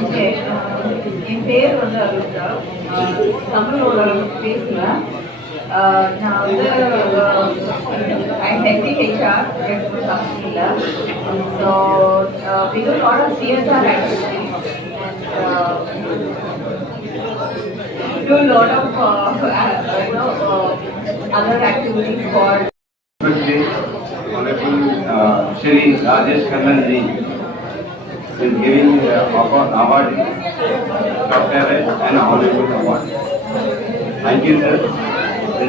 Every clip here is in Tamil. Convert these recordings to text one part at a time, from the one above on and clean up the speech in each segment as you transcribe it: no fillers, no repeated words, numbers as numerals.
என் பேர் வந்து அருஷா. தமிழோட பேசுவேன். நான் வந்து HR கம்பெனியில். So we do a lot of CSR activities and do a lot of other activities for Shri Rajesh Khanna ji is giving award, doctorate and honorable award. Thank you, sir.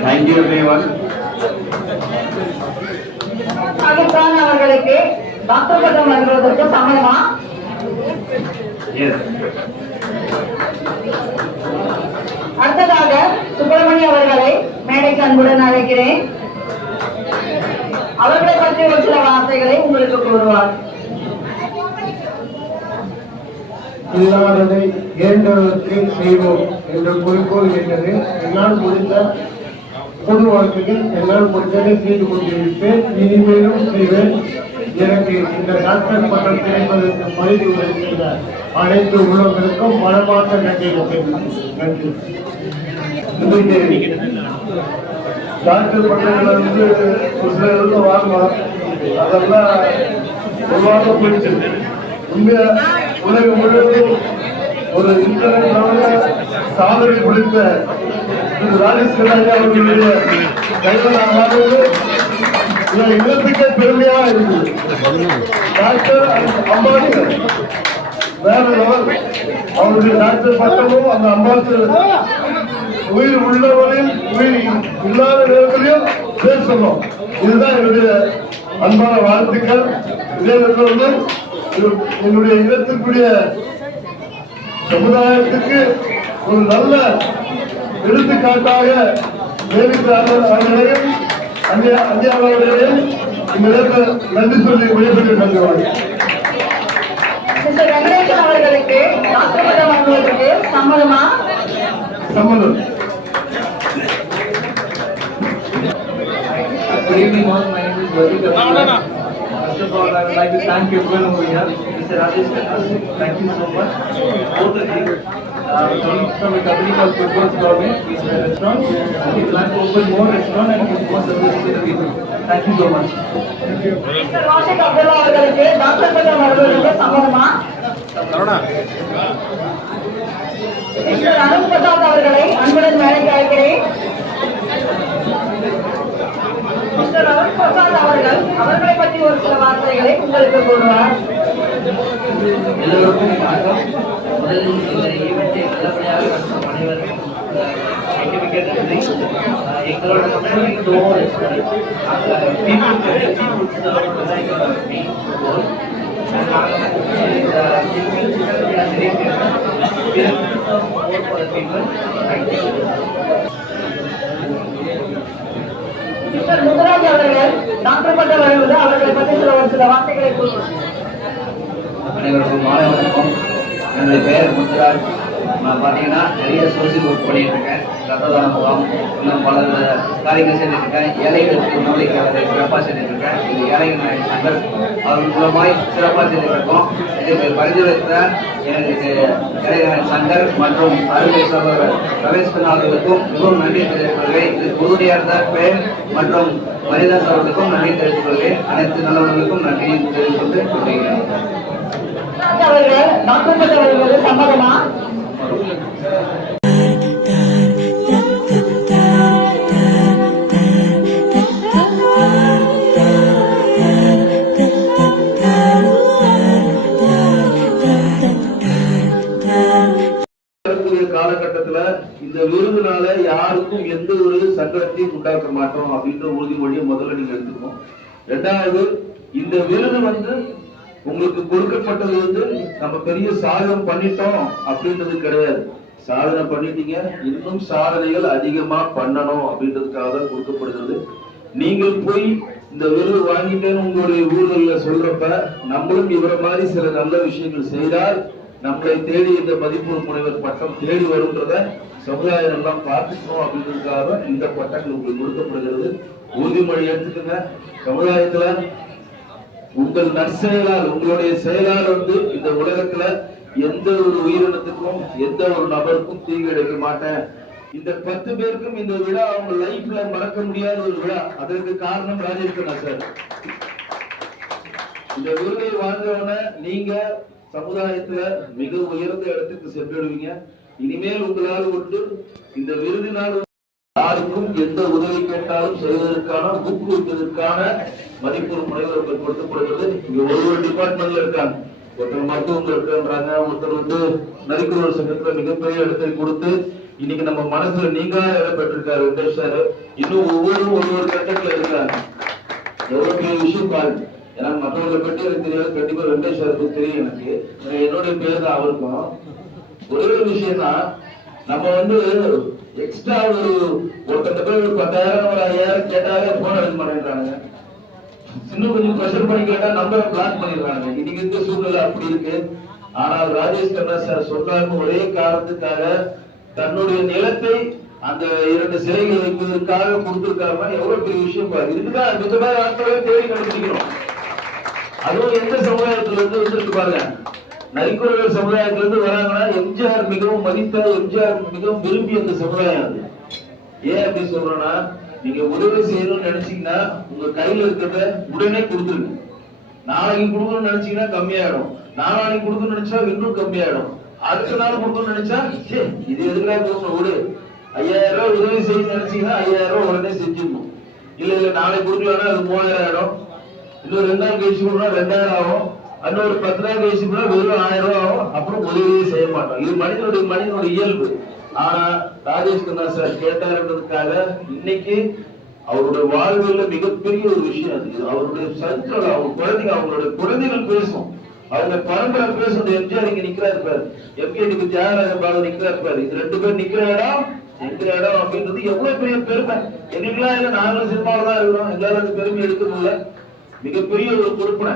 Thank you, everyone. Pakistan அவர்களுக்கு டாக்டர் பட்டம் வழங்குவதற்கு சம்மதமா? Yes. அடுத்ததாக சுப்பிரமணிய அவர்களை மேடைக்கு அன்புடன் அழைக்கிறேன். அவர்களை பற்றி ஒரு சில வார்த்தைகளை உங்களுக்கு கூறுவார். இல்லாததை ஏண்டவருக்கு செய்வோம் என்ற குறிக்கோள் என்பது என்னால் முடிந்த பொது வாழ்க்கையில் என்னால் முடிந்ததை செய்து கொண்டிருப்பேன். இனிமேலும் செய்வேன். எனக்கு இந்த டாக்டர் பட்டம் கிடைப்பதற்கு பரிந்து வருகின்ற அனைத்து உள்ளவர்களுக்கும் மனமார்ந்த நன்றி. டாக்டர் பட்டங்களை வந்து ஒரு சிலருக்கு வாங்கலாம். அதெல்லாம் பொதுவாக போயிடுச்சு. உண்மையா உலகம் முழுவதும் ஒரு இன்டர்நெட் சாதனை கொடுத்த திரு ராஜேஷ் கண்ணா அவர்களுடைய கைவனாவது இல்லத்துக்கே பெருமையா இருக்குது. டாக்டர் அம்பாசிடர் வேற அவருடைய டாக்டர் பட்டமும் அந்த அம்பாசிடர் உயிர் உள்ளவரையும் உயிர் இல்லாத நேரத்திலையும் பேர் சொன்னோம். இதுதான் என்னுடைய அன்பான வாழ்த்துக்கள். இதே வந்து என்னுடைய இடத்திற்குரிய சமுதாயத்துக்கு ஒரு நல்ல எடுத்துக்காட்டாக அவர்களையும் அந்தியாவர்களையும் இந்த நேரத்தில் நன்றி சொல்லி விடைபெற்று தருவார்கள். வெங்கடேசன் அவர்களுக்கு டாக்டர் பட்டம் வழங்குவதற்கு சம்மதமா? சம்மதம். Good evening all, my name is Vadik. First of all, I would like to thank everyone over here. Mr. Rajesh Khanna, thank you so much. Both of you. From a company called Football's Gourmet, it's a restaurant. We plan to open more restaurants and give more services to the people. Thank you so much. Mr. Rashid Abdullah அவர்களுக்கு டாக்டர் பட்டம் வழங்குவதற்கு சம்மதமா? Mr. அனுப் பிரசாத் அவர்களை அன்புடன் மேடைக்கு அழைக்கிறேன். மிஸ்டர் அனுப் பிரசாத் அவர்களை பற்றி ஒரு சில வார்த்தைகளை உங்களுக்கு கூறுவார். எல்லோருக்கும் வணக்கம். முதலில் இந்த ஈவெண்ட்டை நல்லபடியாக நடத்தும் அனைவருக்கும் மிக நன்றி. எங்களோட கம்பெனி டோர் மிஸ்டர் முத்துராஜ் அவர்கள் டாக்டர் பட்டம் வழங்குவது அவர்களை பற்றி ஒரு சில வார்த்தைகளை கூறுவார். அனைவருக்கும் மாலை வணக்கம். என்னுடைய பெயர் முத்துராஜ். நான் பார்த்தீங்கன்னா நிறைய சோசியல் ஒர்க் பண்ணிட்டு இருக்கேன். ரத்த தான முகாம், இன்னும் பல காரியங்கள் செஞ்சுட்டு இருக்கேன். ஏழைகளுக்கு உணவளிக்கிறதை சிறப்பாக செஞ்சுட்டு இருக்கேன். இது ஏழைகள் சங்கர் அவர்கள் மூலமாய் சிறப்பாக செஞ்சுட்டு இருக்கோம். இதுக்கு பரிந்துரைத்த எனக்கு ஏழைகள் சங்கர் மற்றும் அருமை சகோதரர் ரமேஷ் கண்ணா அவர்களுக்கும் மிகவும் நன்றி தெரிவித்துக் கொள்கிறேன். இது பொதுடையார்ந்த பெயர் மற்றும் மரிதாஸ் அவர்களுக்கும் நன்றி தெரிவித்துக் கொள்கிறேன். அனைத்து நல்லவர்களுக்கும் நன்றி தெரிவித்துக் கொள்கிறேன். அவர்கள் டாக்டர் பட்டம் வழங்குவது சம்மதமா? காலகட்டத்துல இந்த விருதுனால யாருக்கும் எந்த ஒரு சங்கடத்தையும் உண்டாக்க மாட்டோம் அப்படின்ற உறுதிமொழியை முதல்ல நீங்க எடுத்துக்கணும். ரெண்டாவது, இந்த விருது வந்து உங்களுக்கு கொடுக்கப்பட்டது வந்து நம்ம பெரிய சாதனை பண்ணிட்டோம் அப்படின்றது கிடையாது. சாதனை பண்ணிட்டீங்க, இன்னும் சாதனைகள் அதிகமா பண்ணணும் அப்படின்றதுக்காக தான் கொடுக்கப்படுகிறது. நீங்கள் போய் இந்த விருது வாங்கிட்டேன்னு உங்களுடைய ஊர்ல சொல்றப்ப நம்மளும் இவர மாதிரி சில நல்ல விஷயங்கள் செய்தால் நம்மளை தேடி இந்த மதிப்பு முனைவர் பட்டம் தேடி வரும்ன்றத சமுதாயம் எல்லாம் பார்த்துக்கணும் அப்படின்றதுக்காக இந்த பட்டங்கள் உங்களுக்கு கொடுக்கப்படுகிறது. உறுதிமொழி எடுத்துக்கங்க. சமுதாயத்துல உங்கள் நற்செயலால், உங்களுடைய செயலால் வந்து இந்த உலகத்துல எந்த ஒரு உயிரினத்துக்கும் எந்த ஒரு நபருக்கும் தீங்கு இழைக்க மாட்டேன். இந்த 10 பேருக்கும் இந்த விழா அவங்க லைஃப்ல மறக்க முடியாத ஒரு விழா. அதற்கு காரணம் ராஜேஷ் கண்ணா சார். இந்த விருதை வாங்கினவன நீங்க சமுதாயத்துல மிக உயர்ந்த இடத்துக்கு சென்றுடுவீங்க. இனிமேல் உங்களால் ஒன்று இந்த விருதினால் யாருக்கும் எந்த உதவி கேட்டாலும் செய்வதற்கான ஊக்குவிப்பதற்கான மதிப்பூர் முனைவர்கள் கொடுக்கப்படுகிறது. இங்க ஒரு டிபார்ட்மெண்ட்ல இருக்காங்க, ஒருத்தர் மருத்துவங்கள் இருக்காங்க, ஒருத்தர் வந்து நரிக்குறவர் சங்கத்துல மிகப்பெரிய இடத்தை கொடுத்து இன்னைக்கு நம்ம மனசுல நீங்காத இடம் பெற்றிருக்காரு வெங்கடேஷ் சார். இன்னும் ஒவ்வொரு கட்டத்துல இருக்காங்க. எவ்வளவு பெரிய விஷயம் பாருங்க. ஏன்னா மற்றவர்களை பற்றி எனக்கு தெரியாது, கண்டிப்பா வெங்கடேஷ் சாருக்கு தெரியும். எனக்கு என்னுடைய பேர் தான் அவருக்கும். ஒரே ஒரு விஷயம் தான், நம்ம வந்து எக்ஸ்ட்ரா ஒருத்தர் பேர் 10,000 ஒரு 5,000 கேட்டாலே போன் எடுக்க மாட்டேங்கிறாங்க. இன்னும் கொஞ்சம் ப்ரெஷர் பண்ணி கேட்டா நம்பரை பிளாக் பண்ணிடுறாங்க. இன்னைக்கு இருக்க சூழ்நிலை அப்படி இருக்கு. ஆனால் ராஜேஷ் கண்ணா சார் சொல்றாங்க, ஒரே காரணத்துக்காக தன்னுடைய நிலத்தை அந்த 2 சிலைகள் வைப்பதற்காக கொடுத்திருக்காங்க. எவ்வளவு பெரிய விஷயம் பாரு. இதுதான் இந்த மாதிரி ஆட்களை தேடி கண்டுபிடிக்கணும். அதுவும் எந்த சமுதாயத்துல இருந்து வந்துருக்கு பாருங்க. நரிக்குறவர் சமுதாயத்துல இருந்து வராங்கன்னா எம்ஜிஆர் மிகவும் மதித்த, எம்ஜிஆர் மிகவும் விரும்பிய அந்த சமுதாயம் அது. ஏன் அப்படி சொல்றோம்னா, நீங்க உதவி செய்யணும்னு நினைச்சீங்கன்னா உங்க கையில இருக்கிறத உடனே கொடுத்துருங்க. நாளைக்கு கொடுக்கணும்னு நினைச்சீங்கன்னா கம்மியாயிடும். நாளைக்கு கொடுக்கணும்னு நினைச்சா இன்னும் கம்மியாயிடும். அடுத்த நாள் கொடுக்கணும்னு நினைச்சா இது எதுக்காக கொடுக்கணும், விடு. 5,000 ரூபாய் உதவி செய்யணும்னு நினைச்சீங்கன்னா 5,000 ரூபாய் உடனே செஞ்சிடணும். இல்ல நாளைக்கு கொடுக்கலன்னா அது 3,000 ஆயிடும். இன்னொரு 2 நாள் கழிச்சு கொடுத்தா 2,000 ஆகும். இன்னொரு 10 நாள் கழிச்சு கூட வெறும் 1,000 ரூபாய் ஆகும். அப்புறம் உதவியே செய்ய மாட்டோம். இது மனிதனுடைய இயல்பு. ஆனா ராஜேஷ் கண்ணா சார் கேட்டாருன்றதுக்காக இன்னைக்கு அவருடைய வாழ்வில் மிகப்பெரிய ஒரு விஷயம் அது. அவருடைய சர்க்கிள், அவங்க குழந்தைங்க, அவங்களுடைய குழந்தைகள் பேசும், அவங்க பரம்பரை பேசும். எம்ஜிஆர் இங்க நிக்கிறாரு பாரு, எம்கேடி தியாகராஜ பாலு நிக்கிறாரு பாரு. இது 2 பேர் நிக்கிற இடம் எங்க இடம் அப்படின்றது எவ்வளவு பெரிய பெருமை. எங்களுக்கெல்லாம் இல்ல, நாங்களும் சினிமாவில் தான் இருக்கிறோம். எல்லாரும் அந்த பெருமை எடுக்கணும்ல. மிகப்பெரிய ஒரு கொடுப்பனை.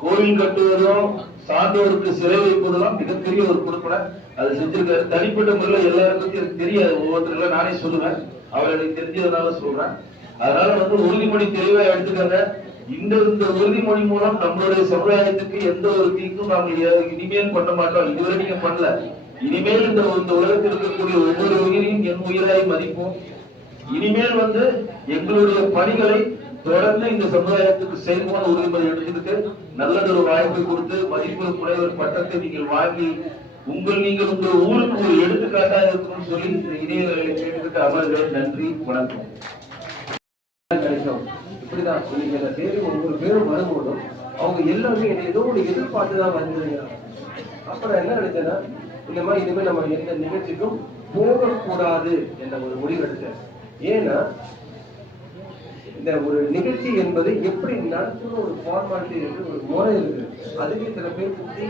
கோவில் கட்டுவதும் சான்றோருக்கு சிலை வைப்பதெல்லாம் மிகப்பெரிய ஒரு கொடுப்பனை. அது செஞ்சிருக்காரு. தனிப்பட்ட முறையில் எல்லாருக்கும் எனக்கு தெரியாது, ஒவ்வொருத்தருல நானே சொல்லுவேன். அவர் எனக்கு தெரிஞ்சதுனால சொல்றேன். அதனால வந்து உறுதிமொழி தெளிவா எடுத்துக்காங்க. இந்த உறுதிமொழி மூலம் நம்மளுடைய சமுதாயத்துக்கு எந்த ஒரு தீங்கும் நாம் இனிமேல் பண்ண மாட்டோம். இதுவரை நீங்க பண்ணல. இனிமேல் இந்த உலகத்தில் இருக்கக்கூடிய ஒவ்வொரு உயிரையும் என் உயிராய் மதிப்போம். இனிமேல் வந்து எங்களுடைய பணிகளை தொடர்ந்து இந்த சமுதாயத்துக்கு செய்வோம் உறுதிமொழி எடுத்துக்கிட்டு நல்லதொரு வாய்ப்பை கொடுத்து மதிப்பு முனைவர் பட்டத்தை நீங்கள் வாங்கி நீங்கள் உங்கள் ஊருக்கு ஒரு எடுத்துக்காட்டா இருக்கணும்னு சொல்லி இந்த இணையர்களை கேட்டுக்கிட்டு அமர்கிறேன். நன்றி, வணக்கம். இப்படிதான் நீங்க தேடி ஒவ்வொரு பேரும் வரும்போதும் அவங்க எல்லாருமே என்னை ஏதோ ஒரு எதிர்பார்த்துதான் வந்துருங்க. அப்ப நான் என்ன நினைச்சேன்னா, இந்த மாதிரி இனிமேல் நம்ம எந்த நிகழ்ச்சிக்கும் போகக்கூடாது என்ற ஒரு முடிவு எடுத்தேன். ஏன்னா இந்த ஒரு நிகழ்ச்சி என்பது எப்படி நடத்தும் ஒரு ஃபார்மாலிட்டி இருக்கு, ஒரு முறை இருக்கு. அதுவே சில பேர் கூட்டி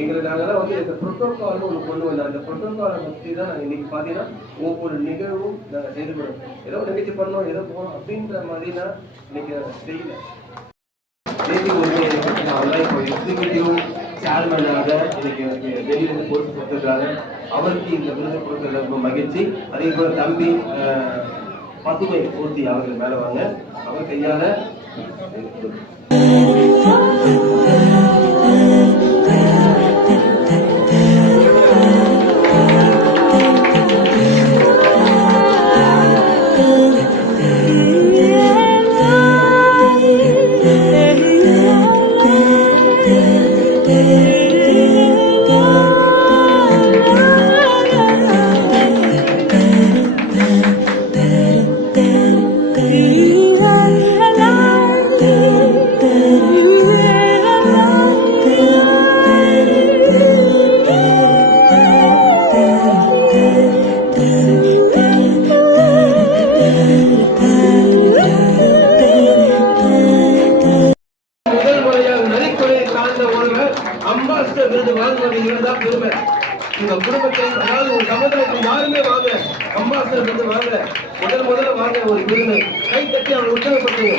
எங்களுக்கு நாங்கெல்லாம் வந்து இந்த புரோட்டோகால்னு ஒன்று கொண்டு வந்தோம். அந்த புரோட்டோகாலை பற்றி தான் நாங்கள் இன்னைக்கு பார்த்தீங்கன்னா ஒவ்வொரு நிகழ்வும் நாங்கள் செய்து கொடுறோம். ஏதோ நிகழ்ச்சி பண்ணோம், ஏதோ போகணும் அப்படின்ற மாதிரினா இன்னைக்கு செய்யல. அவர்லாம் இப்போ எக்ஸிக்யூட்டிவ் சேர்மனாக இன்னைக்கு வெளியிலிருந்து பொறுப்பு கொடுத்துருக்காங்க. அவருக்கு இந்த விருது கொடுக்கறது ரொம்ப மகிழ்ச்சி. அதே போல தம்பி பசுமை பூர்த்தி அவர்கள் மேல வாங்க. அவர் கையால அம்பாசிடர் விருது வாங்குவது இதுதான் பெருமை. உங்க குடும்பத்தை, அதாவது உங்க சமுதாயத்தில் யாருமே வாங்க அம்பாசிடர் விருது வாங்க முதல்ல வாங்க ஒரு விருது. கை தட்டி அவங்க உற்சாகப்படுத்துங்க.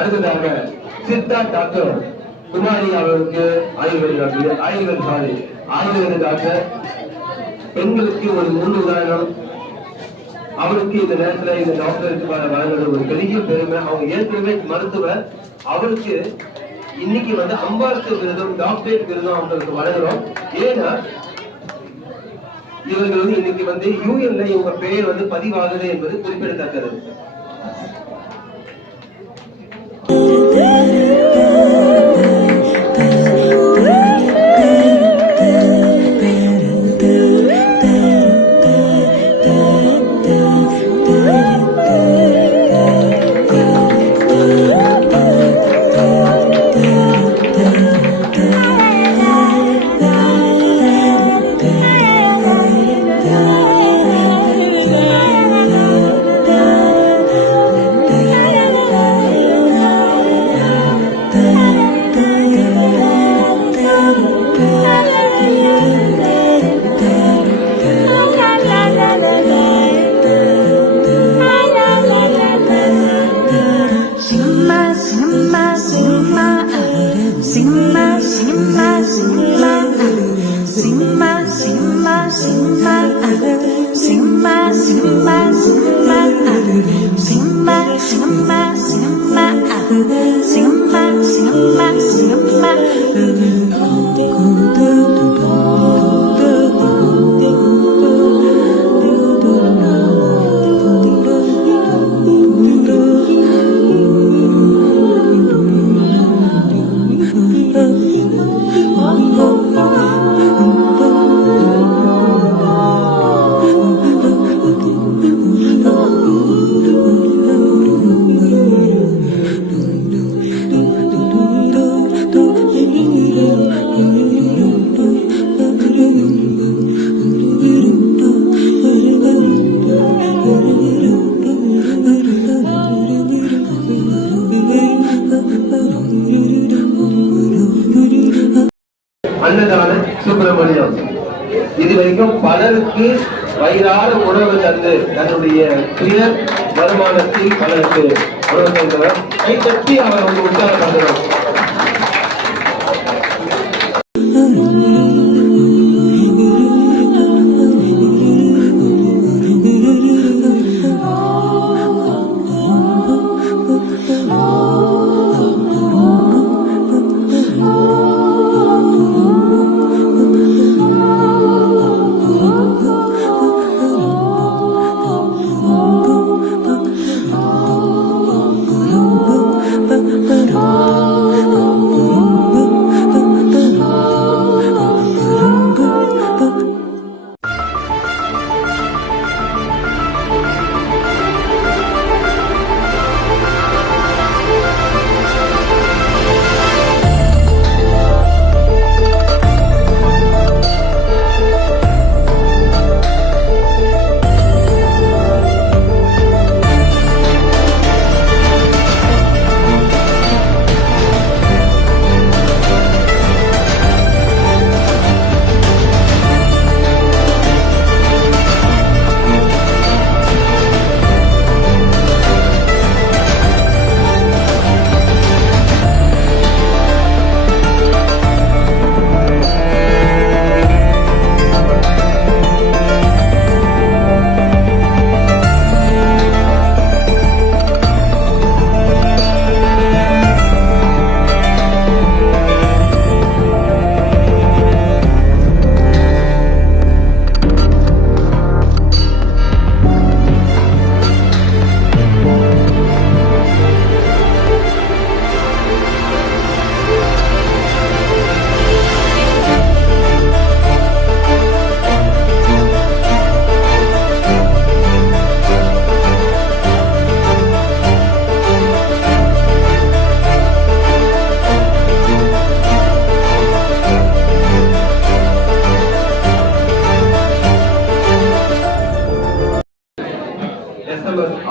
அடுத்ததாக சித்தா டாக்டர் குமாரி அவர்களுக்கு ஆயுர்வேத டாக்டர் பெண்களுக்கு ஒரு முன் உதாரணம். அவருக்கு இந்த நேரத்துல இந்த டாக்டருக்கு வழங்குறது ஒரு பெரிய பெருமை. அவங்க ஏற்கனவே மருத்துவர், அவருக்கு இன்னைக்கு வந்து அம்பாசிடர் விருதும் டாக்டரேட் விருதும் அவங்களுக்கு வழங்குறோம். ஏன்னா இவர்கள் வந்து இன்னைக்கு வந்து யூஎன்ல இவங்க பெயர் வந்து பதிவாகுது என்பது குறிப்பிடத்தக்கது. அன்னதான சுப்பிரமணியம் இதுவரைக்கும் பலருக்கு வயிறார உணவு தந்து தன்னுடைய சுய வருமானத்தில் பலருக்கு உணவு தந்தவர். கைத்தட்டி அவர் வந்து உற்சாகப்படுகிறோம்.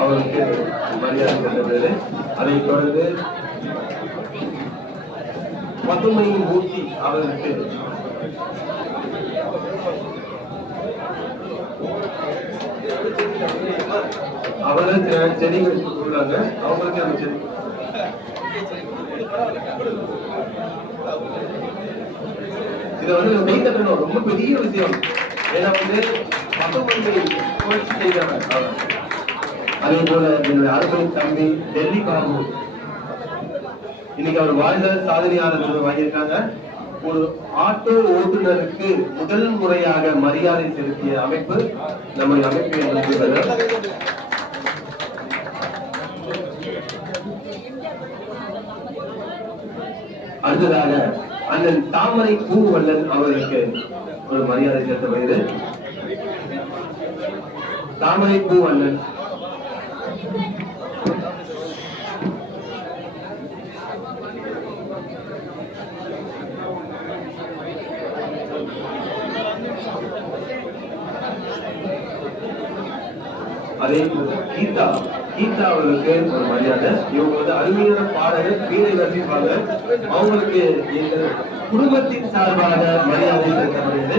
அவருக்கு மரியாதை செலுத்துகிறது. அதைத் தொடர்ந்து பதுமை மூர்த்தி அவருக்கு அவர்கள் செடிகள் கொடுக்குறாங்க. அவங்களுக்கு அந்த செடி இதை வந்து மெய் தட்டணும், ரொம்ப பெரிய விஷயம். ஏன்னா வந்து பசுமொழி புரட்சி செய்தவர் அவர். அதே போல என்னுடைய அருமை தம்பி டெல்லி பாபு, இன்னைக்கு அவர் வாழ்ந்த சாதனையாளர் விருது வாங்கியிருக்காங்க. ஒரு ஆட்டோ ஓட்டுநருக்கு முதல் முறையாக மரியாதை செலுத்திய அமைப்பு நம்முடைய அமைப்பு என்பது. அடுத்ததாக அண்ணன் தாமரை பூவல்லன் அவர்களுக்கு ஒரு மரியாதை செலுத்தப்படுகிறது. தாமரை பூவல்லன் அதே கீதா அவர்களுக்கு ஒரு மரியாதை. இவங்க வந்து அருமையான பாடகர், வீணை வாசிப்பாங்க. அவங்களுக்கு எங்கள் குடும்பத்தின் சார்பாக மரியாதை செலுத்தப்படுகிறது.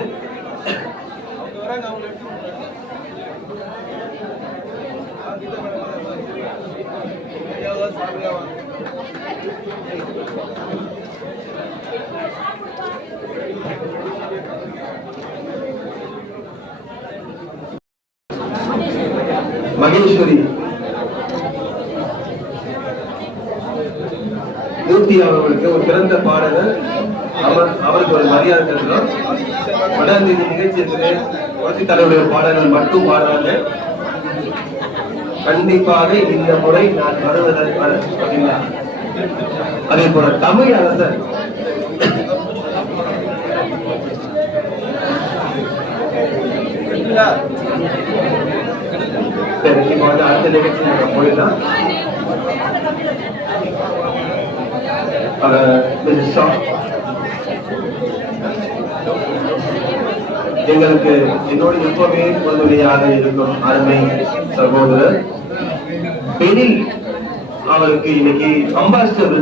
மகேஸ்வரி மூர்த்தி அவர்களுக்கு ஒரு சிறந்த பாடகர், அவருக்கு ஒரு மரியாதை தருகிறோம். முதல் நிகழ்ச்சியிற்கு புரட்சி தலைவருடைய பாடல்கள் மட்டும் பாடுறாங்க. கண்டிப்பாக இந்த முறை நான் வருவதற்கு. அதே போல தமிழ் அரசர் சரி, இப்ப வந்து அடுத்த நிகழ்ச்சி நம்ம போயிடலாம். எங்களுக்கு என்னோட எப்பவுமே உதவியாக இருக்கும் அருமை சகோதரர் பெனில் அவருக்கு இன்னைக்கு அம்பாசிடர்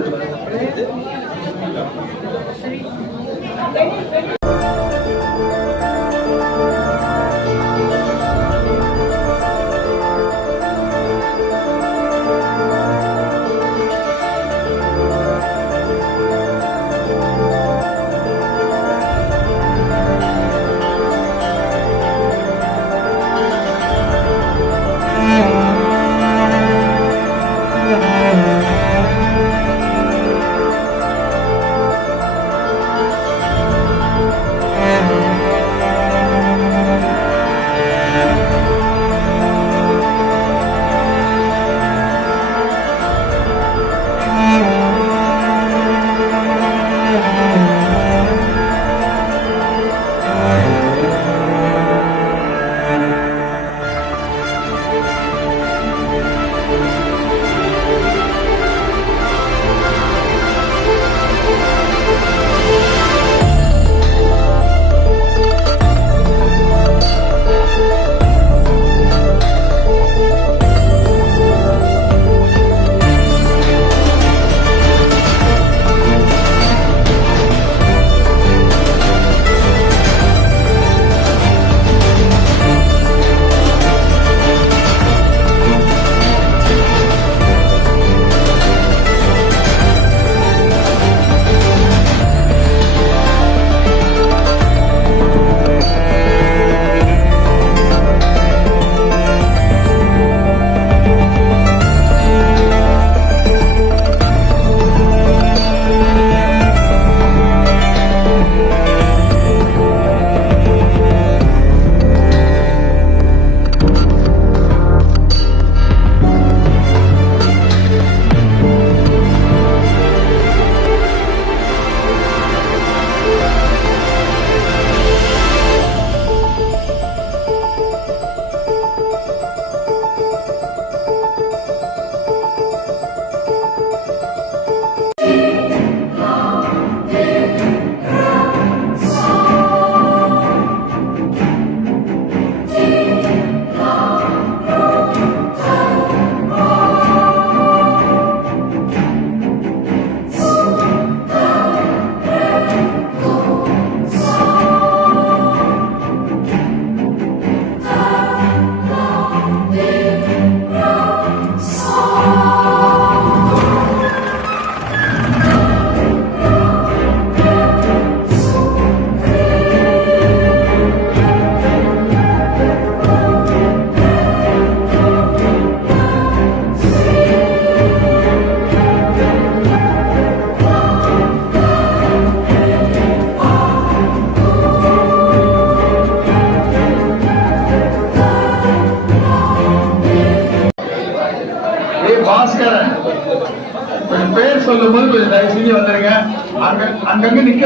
பாஸ்கரன் கொஞ்சம் பேர் சொல்லும் போது கொஞ்சம் தயவு செஞ்சு வந்துருங்க. அங்கங்க நிக்க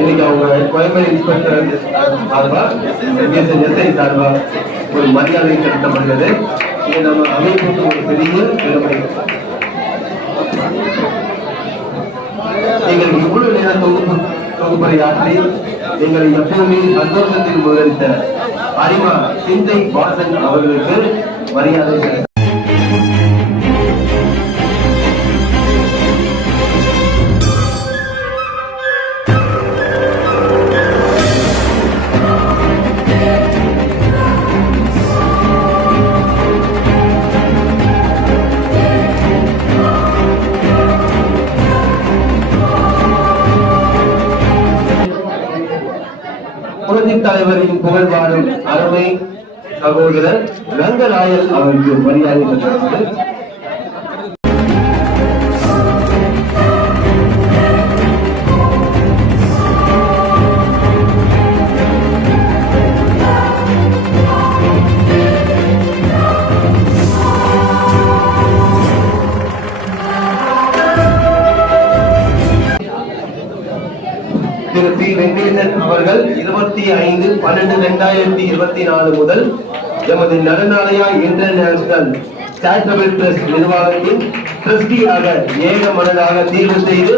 இன்னைக்கு அவங்க கோயம்பேடு இன்ஸ்பெக்டர் சார்பா எஸ்ஐ சார்பா ஒரு மரியாதை செலுத்தப்படுகிறது. இது நம்ம அமைப்புக்கு ஒரு பெரிய பெருமை. நீங்கள் இவ்வளவு நேரம் தொகுப்பறை ஆற்றி எங்களை எப்பவுமே சந்தோஷத்தில் முதலித்த அரிமா சிந்தை வாசன் அவர்களுக்கு மரியாதை செலுத்த புரட்சித் தலைவரின் புகழ் பாடும் அருமை சகோதரர் ரங்கராயல் அவருக்கு மரியாதை செலுத்துகிறது. திரு பி வெங்கடேசன் அவர்கள் 25/12/2024 முதல் எமது நரநாளையா இன்டர்நேஷனல் சேரிட்டபிள் ட்ரஸ்ட் நிர்வாகத்தின் ட்ரஸ்டியாக ஏக மனதாக தேர்வு செய்து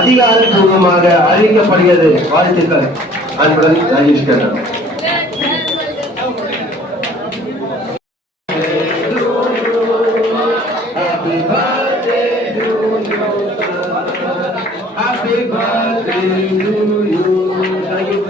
அதிகாரப்பூர்வமாக அறிவிக்கப்படுகிறது. வாழ்த்துக்கள். அன்புடன் Rajesh Kannan. Happy birthday to you. Thank you.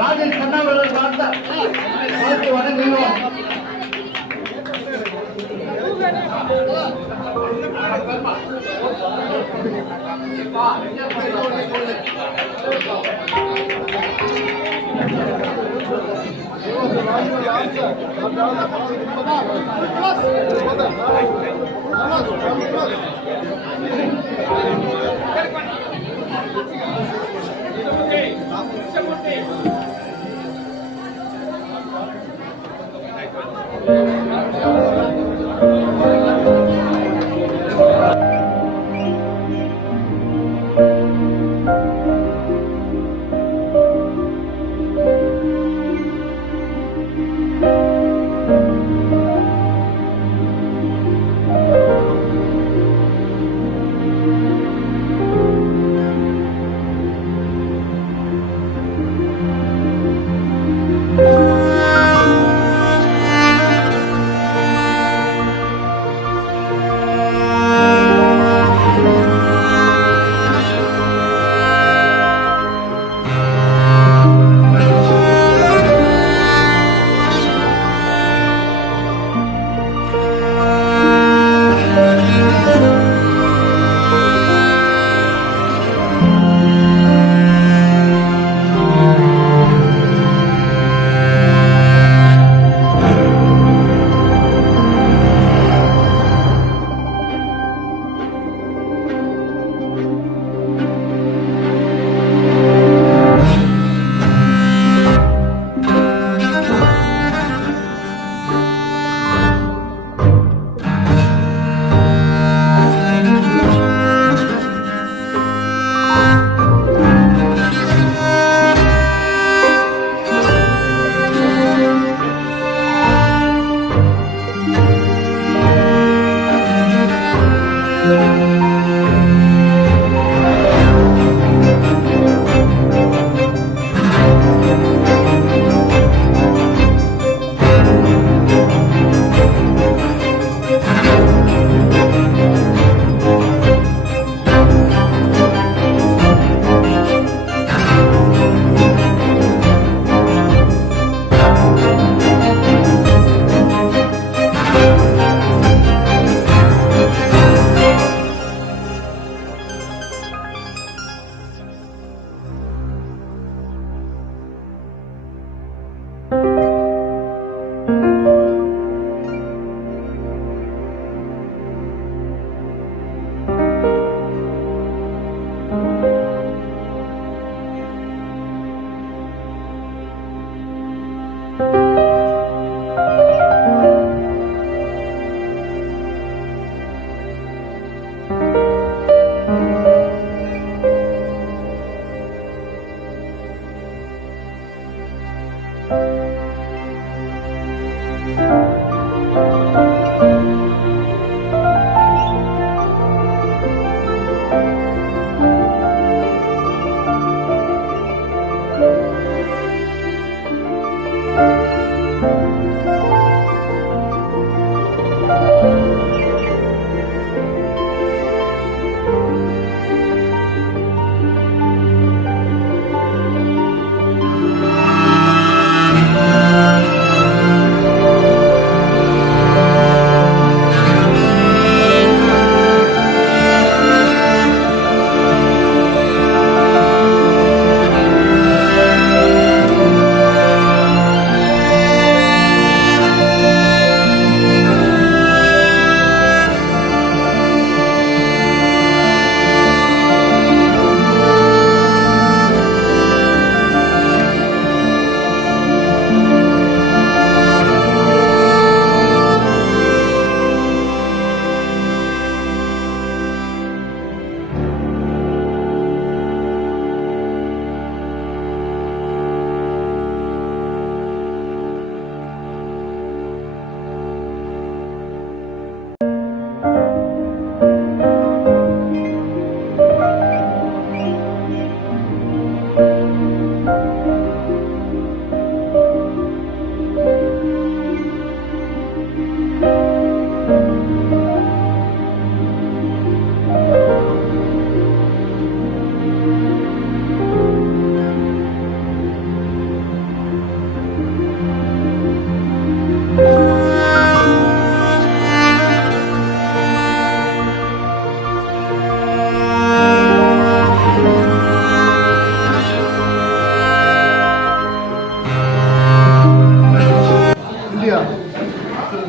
Rajesh Khanna அவர்கள் வாழ்த்து வணங்குகிறோம்.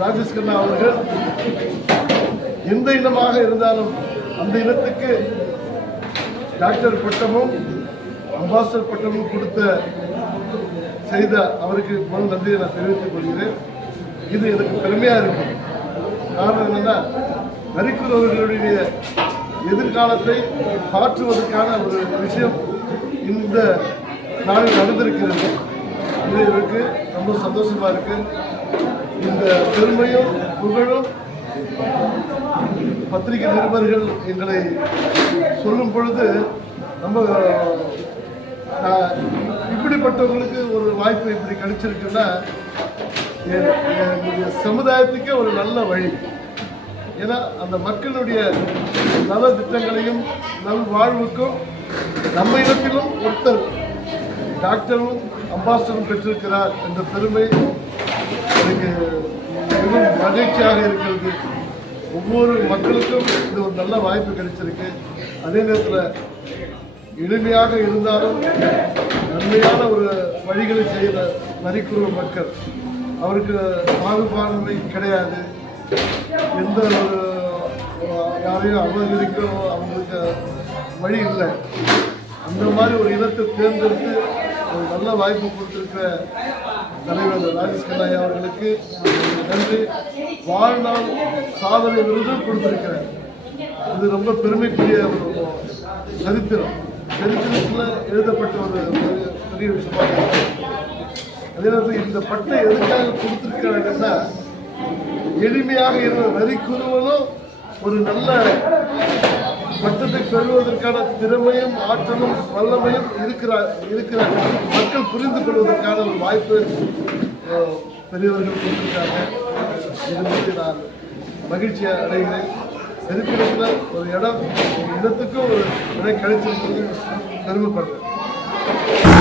ராஜேஷ் கண்ணா அவர்கள் எந்த இனமாக இருந்தாலும் அந்த இனத்துக்கு டாக்டர் பட்டமும் அம்பாசிடர் பட்டமும் செய்த அவருக்கு முதல் நன்றியை நான் தெரிவித்துக் கொள்கிறேன். இது எனக்கு பெருமையா இருக்கு. காரணம் என்னன்னா, நரிக்குறவர்களுடைய எதிர்காலத்தை மாற்றுவதற்கான ஒரு விஷயம் இந்த நாளில் நடந்திருக்கிறது. இது எனக்கு ரொம்ப சந்தோஷமா இருக்கு. இந்த பெருமையும் புகழும் பத்திரிகை நிருபர்கள் எங்களை சொல்லும் பொழுது நம்ம இப்படிப்பட்டவங்களுக்கு ஒரு வாய்ப்பு இப்படி கிடைச்சிருக்குன்னா சமுதாயத்துக்கே ஒரு நல்ல வழி. ஏன்னா அந்த மக்களுடைய நல திட்டங்களையும் நல்வாழ்வுக்கும் நம்ம இடத்திலும் ஒருத்தர் டாக்டரும் அம்பாசிடரும் பெற்றிருக்கிறார் என்ற பெருமை எனக்கு மிகவும் மகிழ்ச்சியாக இருக்கிறது. ஒவ்வொரு மக்களுக்கும் இது ஒரு நல்ல வாய்ப்பு கிடைச்சிருக்கு. அதே நேரத்தில் எளிமையாக இருந்தாலும் நன்மையான ஒரு வழிகளை செய்கிற நரிக்குறவ மக்கள், அவருக்கு பாகுபாடுமை கிடையாது. எந்த ஒரு யாரையும் அவமதிக்கோ அவங்களுக்கு வழி இல்லை. அந்த மாதிரி ஒரு இனத்தை தேர்ந்தெடுத்து ஒரு நல்ல வாய்ப்பு கொடுத்திருக்கிற தலைவர் ராஜேஷ் கண்ணா அவர்களுக்கு நன்றி. வாழ்நாள் சாதனை விருதும் கொடுத்திருக்கிறார். இது ரொம்ப பெருமைக்குரிய ஒரு சரித்திரத்தில் எழுதப்பட்ட ஒரு பெரிய விஷயமாக இருக்கு. அதே நேரத்தில் இந்த பட்டை எதுக்காக கொடுத்திருக்கிறாங்கன்னா, எளிமையாக இருந்த நரிக்குறவனும் ஒரு நல்ல பட்டத்தை பெறுவதற்கான திறமையும் ஆற்றலும் வல்லமையும் இருக்கிற மக்கள் புரிந்து கொள்வதற்கான ஒரு வாய்ப்பு பெரியவர்கள் கொடுத்திருக்காங்க. இதை பற்றி நான் மகிழ்ச்சி அடைகிறேன். சரித்திரத்தில் ஒரு இடம் இடத்துக்கும் ஒரு இடம் கிடைச்சிருக்கிறது பெருமைப்படுறேன்.